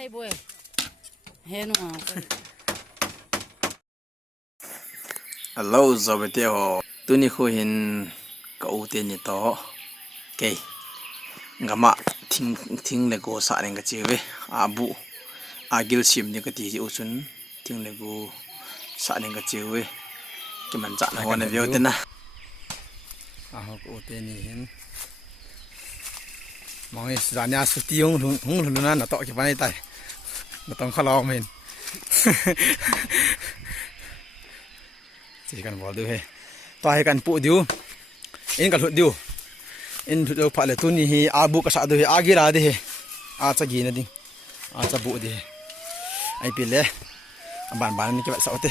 say boy. He no. Hello, Zabete ho. Tuni ko hin kautin nito. Okay. Ngama ting lego sa ring kachiwe. Abu agil sim ni kati usun ting lego sa ring kachiwe. Kiman sa na hone view tin na. Ahok utin ni hin. Mọi giờ nhà sưu tiêu hung luôn na tọt cái này tay nó tông khó lo mình chỉ cần bỏ được hết toai cần phụ điu in cần hụt điu in hụt đâu phải là tuần này abu cái sao được agi ra đi chắc gì nữa đi chắc phụ đi ai biết lẽ bàn này cái bạn sao thế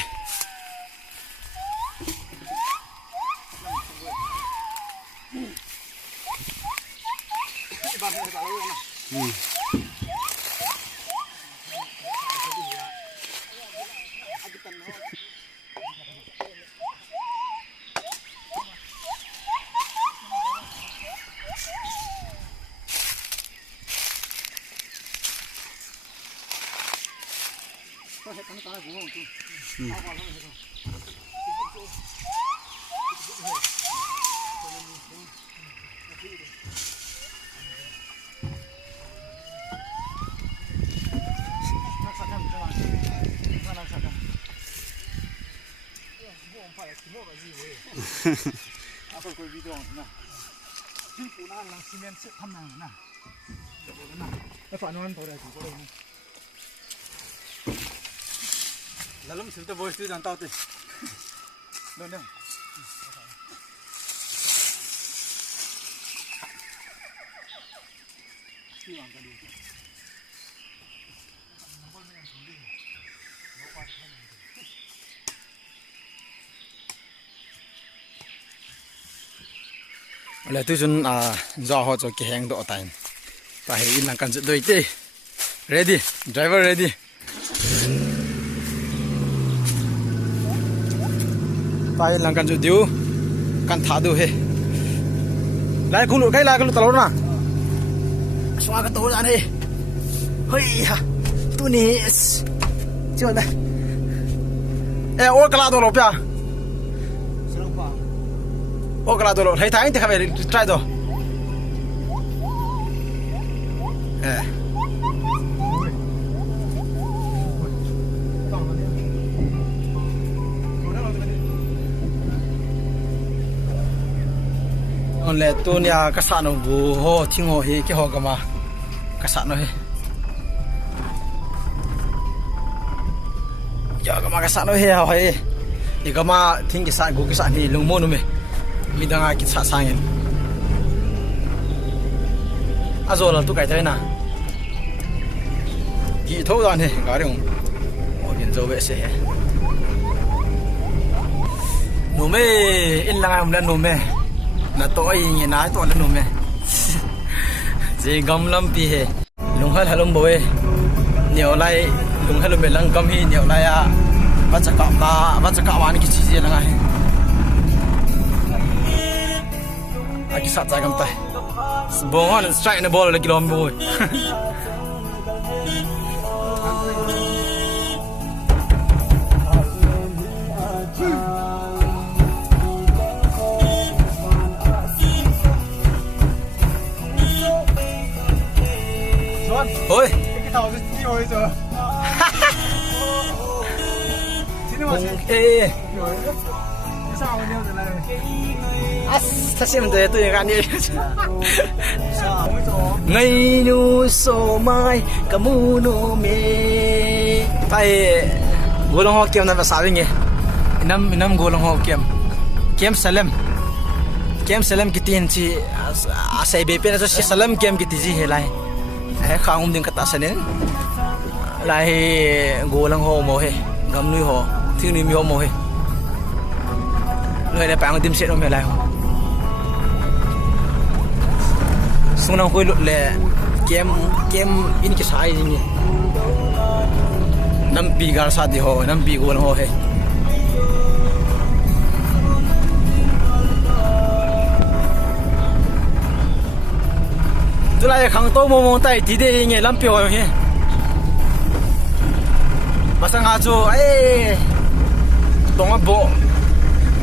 apa kau video na? Kita nak lang simen set tham na. Cái phản ứng tôi đây chỉ có đây. Là lúc chúng ta vui sư đàn tao thì. Đơn đâu. Là tôi chun do họ cho cái hàng độ tay, tại vì là cần sự đôi tê, ready, driver ready. Tại là cần sự điếu, cần thả đồ he. Lại cùng lũ cái lại cùng lũ tàu na, xóa cái tàu ra đi, hơi ha, tôi nè, chưa đây, ô cái lá đồ lốp ya. Ô cái là đồ thấy thái thì phải try rồi. Còn lẽ tôi nhà cái sản nó bù ho thiên hồ hi cái hồ cái mà cái sản nó hi. Giờ cái mà cái sản nó hi hỏi thì cái mà thiên cái sản của cái sản thì lùng môn luôn mày. Mi đang kít sát sang in. Azo là tu cái thế nào? Kỹ thâu ra này, cái này một kiện dầu vệ sẽ. Nôm mê, in là ngày hôm nay nôm mê, là tôi nghe nói tôi là nôm mê. Gì gom lắm pi he, lùng hết lùng bồi, nhiều lại lùng hết lùng bề lăng gom hi, nhiều lại bắt chặt cọp anh cái gì là ngay. Aki sat saya kamtai. Sebongan strike the ball lagi lom boy. Oi. Cái tàu đi rồi giờ. Ê. Sao nêu thế này? Sasim tôi tôi gan đi. Ngày nu so mai kamu no me. Tai golong ho kem na basawi nge. Inam golong ho kem. Kem salam kitin chi asai bepe na so salam kem kitiji helai. Ai khang ding kata sanen. Lai golong ho mo he. Gam nui ho, thiu nui mi ho mo he. Người này bạn tìm sẽ đâu mẹ lại xuống nào khôi lụt lệ kem in cái sai gì năm pi gar sa đi ho năm pi gol ho he tôi lại khang tô mông tay tí đây nghe lắm piao he masang nga chu ai tonga bo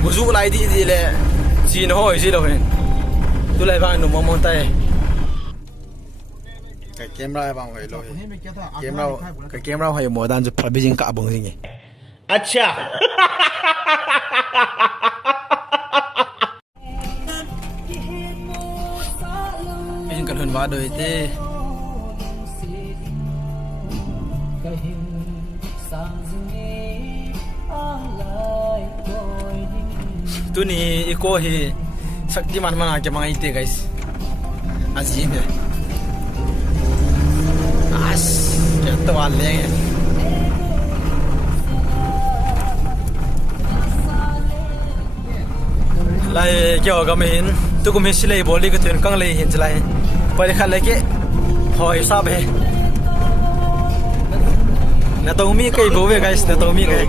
buzu lai di le chi no hoi si lo hen tu lai ba nu mo tai cái camera bang hoi lo cái camera hoi mo dan chu pha bi jing ka bong jing अच्छा in kan hun wa doi te tu ni iko hi sakti man mana ke mangai te guys azim ya as ke to ale lai kyo ga min tu kum hi silei boli ka tun kang lei hin chlai pai khat lai ke hoi sa be na to mi kai bo ve guys na to mi kai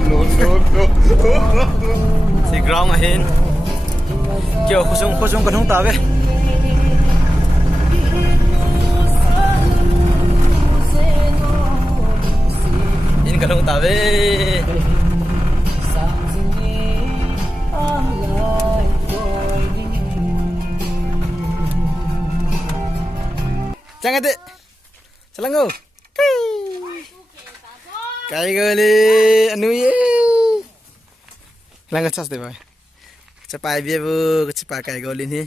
si ground ahin kyo khusung kan hung ta ve in kan hung ta ve jangan dek selangu kai gole anu ye langga chas deh boy cepai biar bu cepai kai gole ni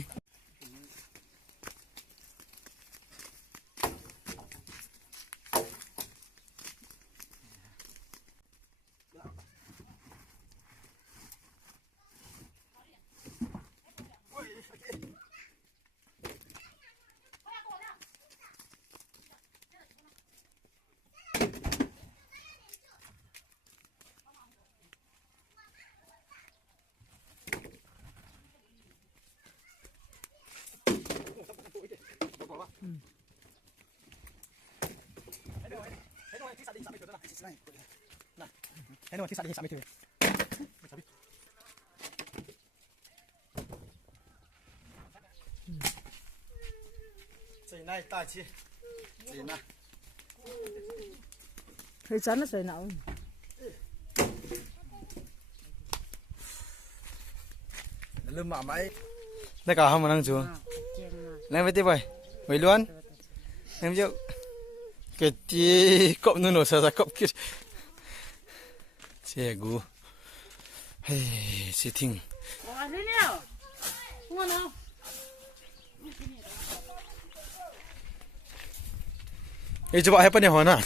Ini mati sampai tu. Sợi này tai chi. Gì nè. Hơi chán nó sợi nào. Lưng mạ máy. Đây cả không mà năng chuông. Lên với tiếp vậy. Vậy luôn. Em chịu. Cái tí cọp nó nổ ra cọp kia. Xe gu. Hey, xe thinh. Ủa thế nào? Ngon không? Ê, cho bạn hãy bắt nhau hòn à?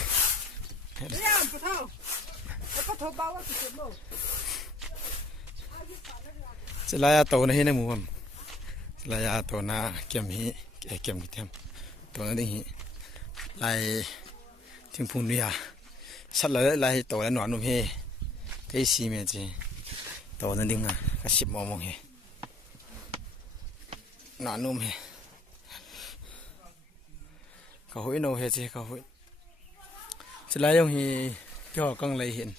Sẽ lại tàu này này mua không? Sẽ lại tàu na kem hi, kem cái thêm. Tàu nó đinh hi. Lại thêm phun đi à? Sát lại tàu nó nón nôm hi. Cái gì mà chứ? Tàu nó đinh à? Cái ship mong hi. Nón nôm hi. Câu hỏi đâu hết chứ câu hỏi. Sẽ lại dùng hi cho con lấy hiện.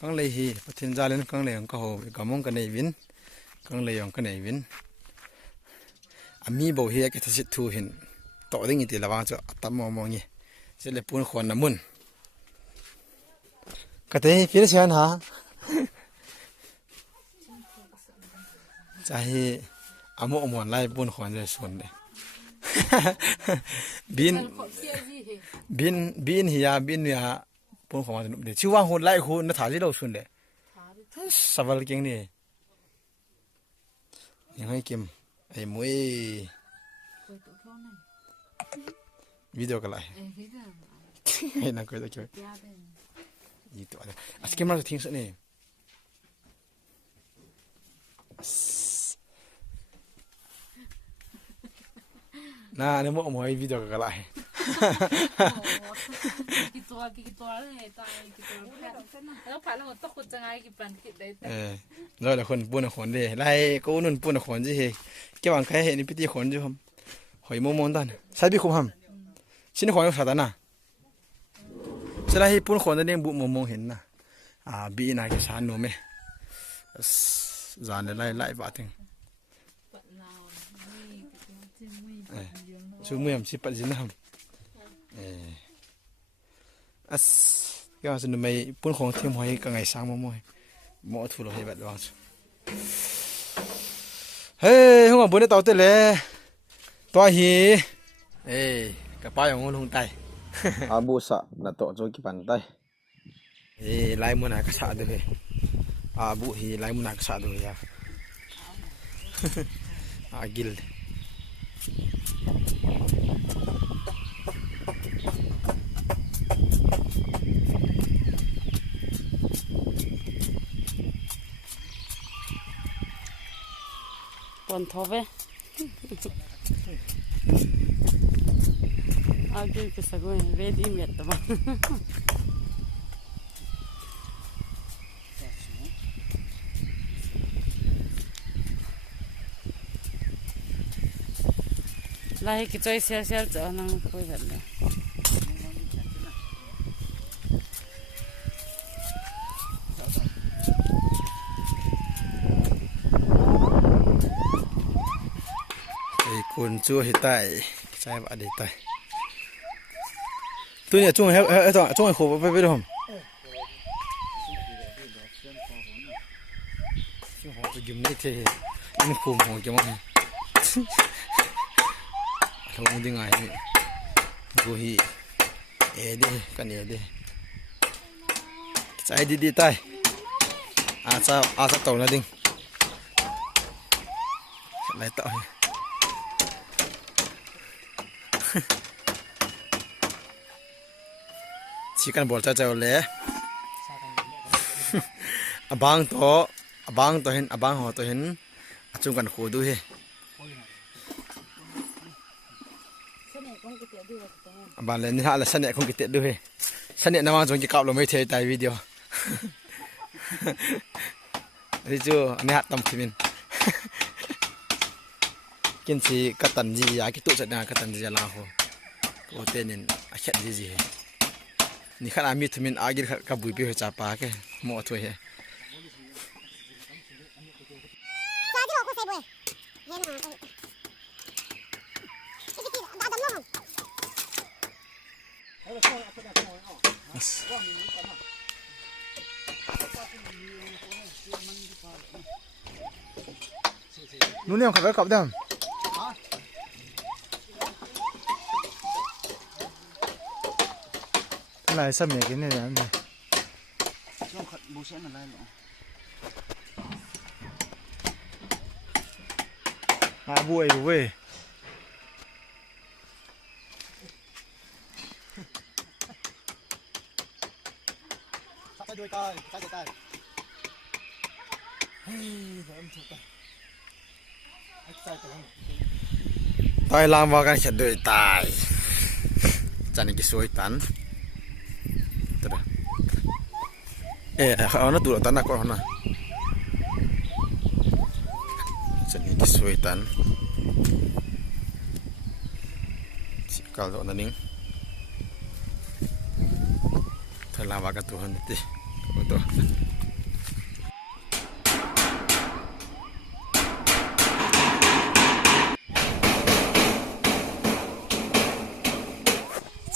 Con lấy hi, bắt thiên gia lên con lấy ông câu hỏi có mong cái này vin. Con lấy ông cái này vin. Ami bảo hi cái thứ thu hiện. Tỏ đến như thế là bao cho tắm mong mong nhỉ. Sẽ lấy buôn khoan nằm mun. Cái thế phía trên hả? Chạy amo muốn lại buôn khoan rồi xuân đấy. bin hiya buôn khoan rồi đấy. Chú vang hôn lại hôn nó thả gì đâu xuân đấy. Saval kieng đi. Yang hay kim ai muối video cái lại. Hay năng cười chơi. Itu ada. Askim mana ting ni? Nah, ni mau video ke kalai. Kita ni,เราผ่านแล้วต้องคนจะไงกี่ปันกี่ได้ rồi làคนbuôn làคนđi, lại cô nun buôn làคนgì? Cái bạn cái hệ này biếtคนchứ không? Hỏi mua món tan, sai biết không hầm? Xin hỏi sao tan à? Sẽ là buônคนนั่นเองบุมองเห็นนะบีน่าจะสานโนเมจานไล่บาดถึงชูมือมชิปัดจินนะอัสก cái mà xin mày buônของthêm hoài cả ngày sáng mà mồi mỏ thu rồi bật loang hey không có buôn tàu tới lẽ toa hi ê cái bao nhiêu ngon tay abu sa là tổ cho cái bàn tay ê lại muốn cái sa được abu hi lại muốn cái sa được ya agil còn thọ về agil cái sao vậy về đi mệt đó lại cái chơi xe xe cho nó coi vậy đấy cuốn chua hiện tại sai vạ để tay tôi nhớ chung hay chung khổ với được không chung họ phải dùng đấy thì anh khùng họ cho mọi không đi ngay cô hi đi cái này đi sai đi tay sao tàu là đinh lại tạo chỉ cần bỏ cho lẽ abang to hin abang ho to hin chung kan khu du he abang le ni ha la sane không kite du he sane na ma jong ki kap lo mai the tai video ri chu ani hat tam thimin kin si katan ji ya ki tu cha na katan ji la ho ko tenin a khet ji ni khana mi thumin agir ka bui bi cha pa ke mo thoi he nu ne khar kap dam lại xâm nhập cái này là gì? Vui vui. Tay làm vào cái chặt đôi tay, chăn cái suối tán. Nó tụt tan aku hana. Jadi kesulitan. Kalau naning. Telah wakat Tuhan itu. Betul.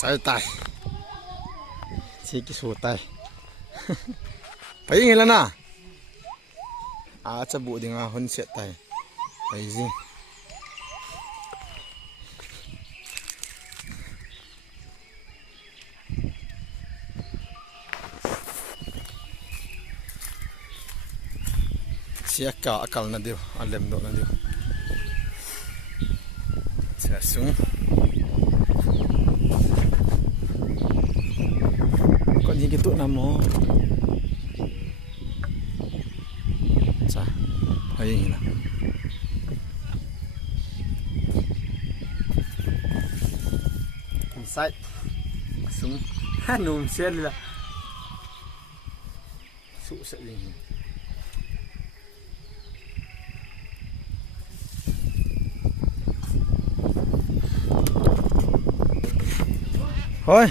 Saya tay. Sikit sutai. Phải nghe lần à? Chắc bộ đi ngà hơn sẽ tay. Phải gì? Siya ka akal na dio, alem do na dio. Siya sung. Kok ni gitu namo? Sa, ayun na. Inside. Sung. Num siya nila. Susa din. Thôi